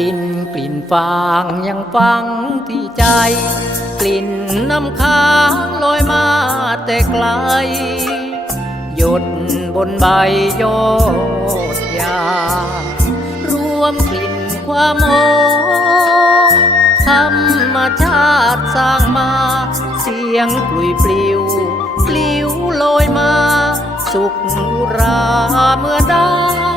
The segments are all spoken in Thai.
ดินกลิ่นฟางยังฟังที่ใจ กลิ่นน้ำค้างลอยมาแต่ไกล หยดบนใบยอดยารวมกลิ่นความหอมธรรมชาติสร้างมา เสียงกลุยปลิวปลิวลอยมา สุขราเมื่อได้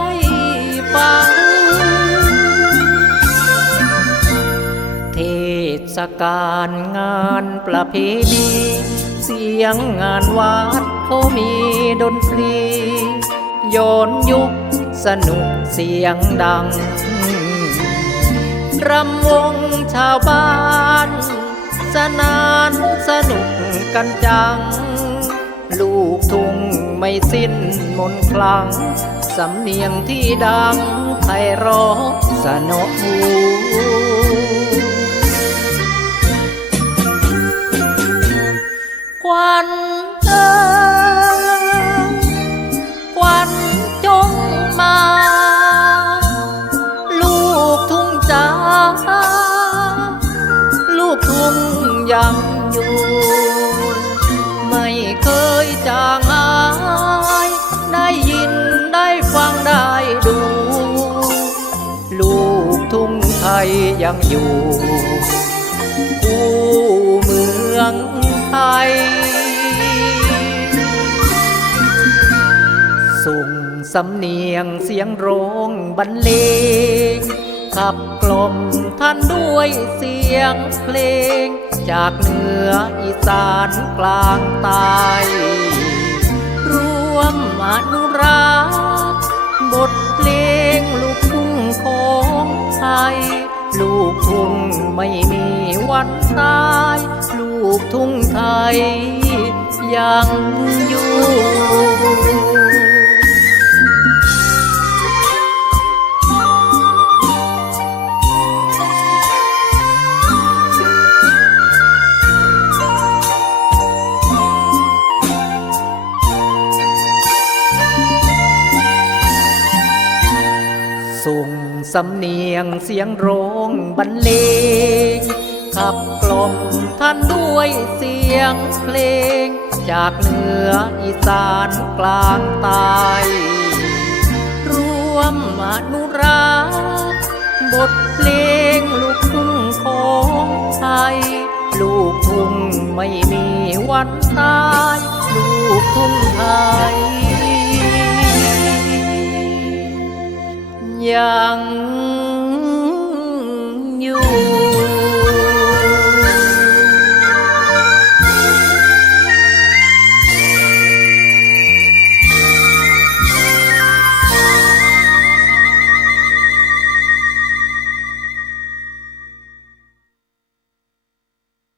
ศกาลงานประเพณีเสียงงานวัดเขามีดนตรีย้อนยุคสนุกเสียงดัง รำวงชาวบ้าน สนานสนุกกันจัง ลูกทุ่งไม่สิ้นมนคลัง สำเนียงที่ดังไพเราะสนอหู ยังอยู่ ไม่เคยจางหาย ได้ยินได้ฟังได้ดู ลูกทุ่งไทยยังอยู่คู่เมืองไทย ส่งสำเนียงเสียงร้องบรรเลง ขับกล่อมท่านด้วยเสียงเพลง จากเหนืออีสานกลางใต้รวมอนุรักษ์บทเพลงลูกทุ่งของไทย ลูกทุ่งไม่มีวันตาย ลูกทุ่งไทยยังอยู่ สำเนียงเสียงร้องบรรเลงขับกล่อมท่านด้วยเสียงเพลง จากเหนืออีสานกลางใต้รวมอนุรักษ์บทเพลงลูกทุ่งของไทย ลูกทุ่งไม่มีวันตาย ลูกทุ่งไทย ยังอยู่